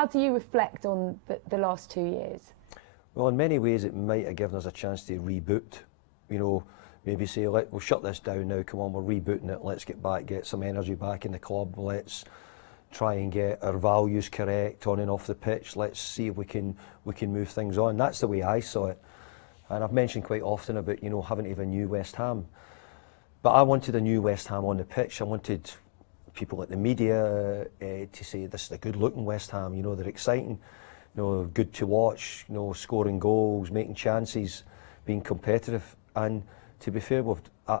How do you reflect on the last 2 years? Well, in many ways it might have given us a chance to reboot, you know, maybe say, we'll shut this down now, come on, we're rebooting it, let's get back, get some energy back in the club, let's try and get our values correct on and off the pitch, let's see if we can move things on. That's the way I saw it. And I've mentioned quite often about, you know, having to have a new West Ham. But I wanted a new West Ham on the pitch. I wanted people at the media to say this is a good looking West Ham, you know, they're exciting, you know, good to watch, you know, scoring goals, making chances, being competitive. And to be fair,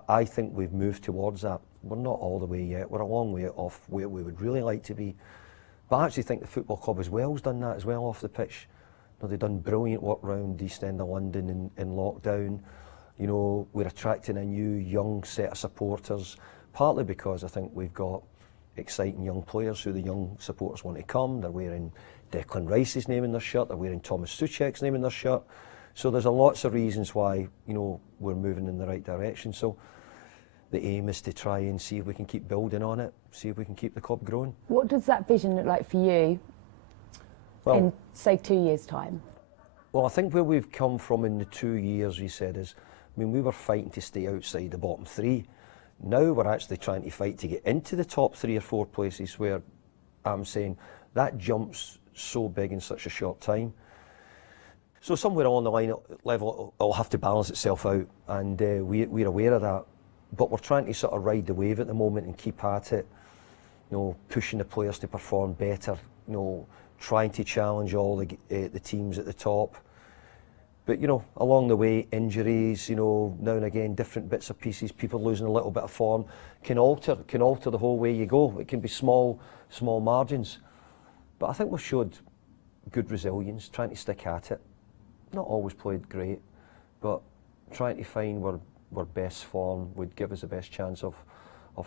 I think we've moved towards that. We're not all the way yet, we're a long way off where we would really like to be. But I actually think the football club as well has done that as well off the pitch. You know, they've done brilliant work around East End of London in lockdown. You know, we're attracting a new young set of supporters, partly because I think we've got exciting young players who the young supporters want to come. They're wearing Declan Rice's name in their shirt, they're wearing Thomas Souček's name in their shirt. So there's lots of reasons why, you know, we're moving in the right direction. So the aim is to try and see if we can keep building on it, see if we can keep the club growing. What does that vision look like for you in, say, 2 years' time? Well, I think where we've come from in the 2 years, you said, is, I mean, we were fighting to stay outside the bottom three. Now we're actually trying to fight to get into the top 3 or 4 places, where I'm saying that jump's so big in such a short time. So somewhere along the line level it'll have to balance itself out, and we're aware of that. But we're trying to sort of ride the wave at the moment and keep at it, you know, pushing the players to perform better, you know, trying to challenge all the teams at the top. But, you know, along the way, injuries, you know, now and again, different bits of pieces, people losing a little bit of form can alter the whole way you go. It can be small margins. But I think we've showed good resilience, trying to stick at it. Not always played great, but trying to find where best form would give us the best chance of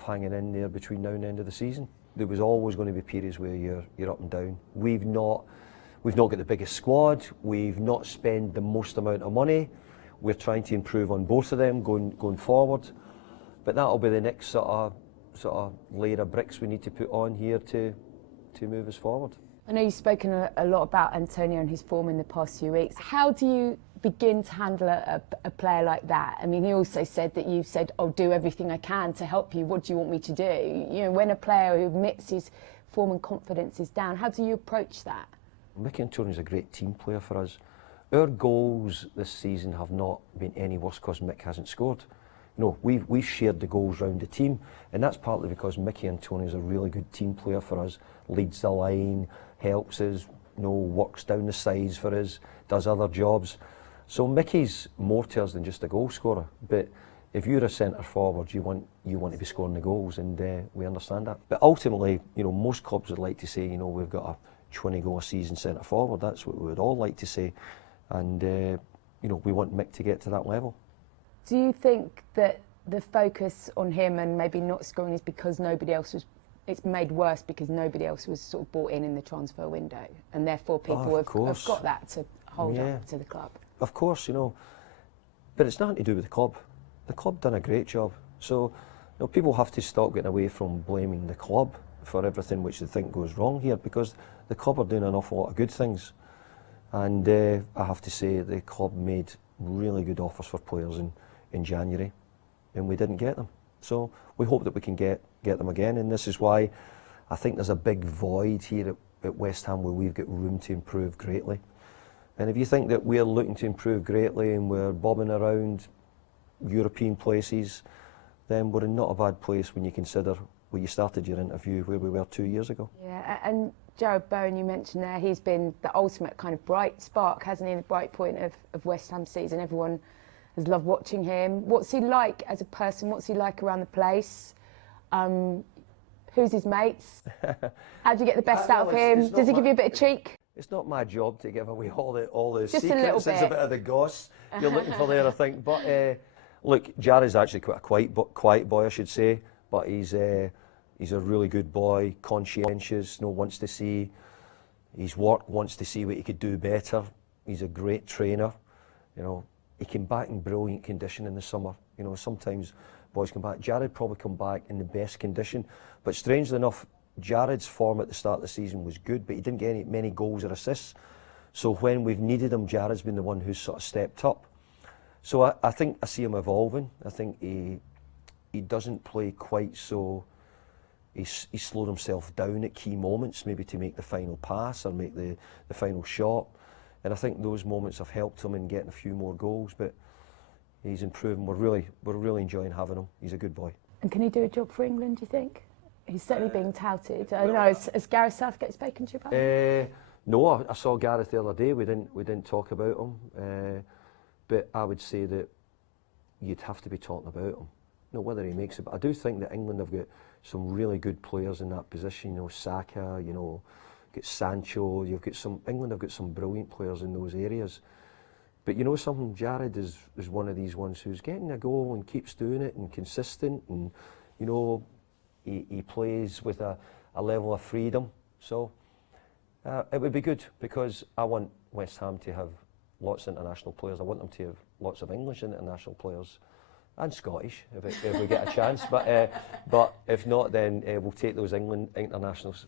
hanging in there between now and the end of the season. There was always going to be periods where you're up and down. We've not got the biggest squad, we've not spent the most amount of money. We're trying to improve on both of them going forward. But that'll be the next sort of layer of bricks we need to put on here to move us forward. I know you've spoken a lot about Antonio and his form in the past few weeks. How do you begin to handle a player like that? I mean, he also said that you've said, I'll do everything I can to help you. What do you want me to do? You know, when a player who admits his form and confidence is down, how do you approach that? Michail Antonio is a great team player for us. Our goals this season have not been any worse because Mick hasn't scored. You know, we've shared the goals around the team, and that's partly because Michail Antonio is a really good team player for us, leads the line, helps us, you know, works down the sides for us, does other jobs. So Mickey's more to us than just a goal scorer. But if you're a centre forward, you want to be scoring the goals, and we understand that. But ultimately, you know, most clubs would like to say, you know, we've got a 20-goal a season centre forward. That's what we would all like to say, and you know, we want Mick to get to that level. Do you think that the focus on him and maybe not scoring is because nobody else was? It's made worse because nobody else was sort of brought in the transfer window, and therefore people have got that to hold up to the club. Of course, you know, but it's nothing to do with the club. The club done a great job. So, you know, people have to stop getting away from blaming the club for everything which they think goes wrong here, because the club are doing an awful lot of good things. And I have to say, the club made really good offers for players in January, and we didn't get them. So we hope that we can get them again, and this is why I think there's a big void here at West Ham where we've got room to improve greatly. And if you think that we're looking to improve greatly and we're bobbing around European places, then we're in not a bad place when you consider where you started your interview, where we were 2 years ago. Yeah, and Jarrod Bowen, you mentioned there, he's been the ultimate kind of bright spark, hasn't he, the bright point of West Ham season. Everyone has loved watching him. What's he like as a person? What's he like around the place? Who's his mates? How do you get the best out of him? Does he give you a bit of cheek? It's not my job to give away all the Just secrets. It's a bit of the goss you're looking for there, I think. But look, Jarrod's actually quite a quiet boy, I should say. But he's a really good boy, conscientious, you know, wants to see his work, wants to see what he could do better. He's a great trainer. You know, he came back in brilliant condition in the summer. You know, sometimes boys come back. Jarrod probably come back in the best condition. But strangely enough, Jarrod's form at the start of the season was good, but he didn't get many goals or assists. So when we've needed him, Jarrod's been the one who's sort of stepped up. So I think I see him evolving. I think he doesn't play quite so. He's slowed himself down at key moments, maybe to make the final pass or make the final shot. And I think those moments have helped him in getting a few more goals. But he's improving. We're really enjoying having him. He's a good boy. And can he do a job for England, do you think? He's certainly being touted. I don't know, has Gareth Southgate spoken to you about him? No, I saw Gareth the other day. We didn't talk about him. But I would say that you'd have to be talking about him. You know, whether he makes it. But I do think that England have got some really good players in that position. You know, Saka, you know, get Sancho. England have got some brilliant players in those areas. But you know something, Jarrod is one of these ones who's getting a goal and keeps doing it and consistent, and you know he plays with a level of freedom. So it would be good, because I want West Ham to have lots of international players. I want them to have lots of English international players and Scottish if we get a chance. But if not, then we'll take those England internationals.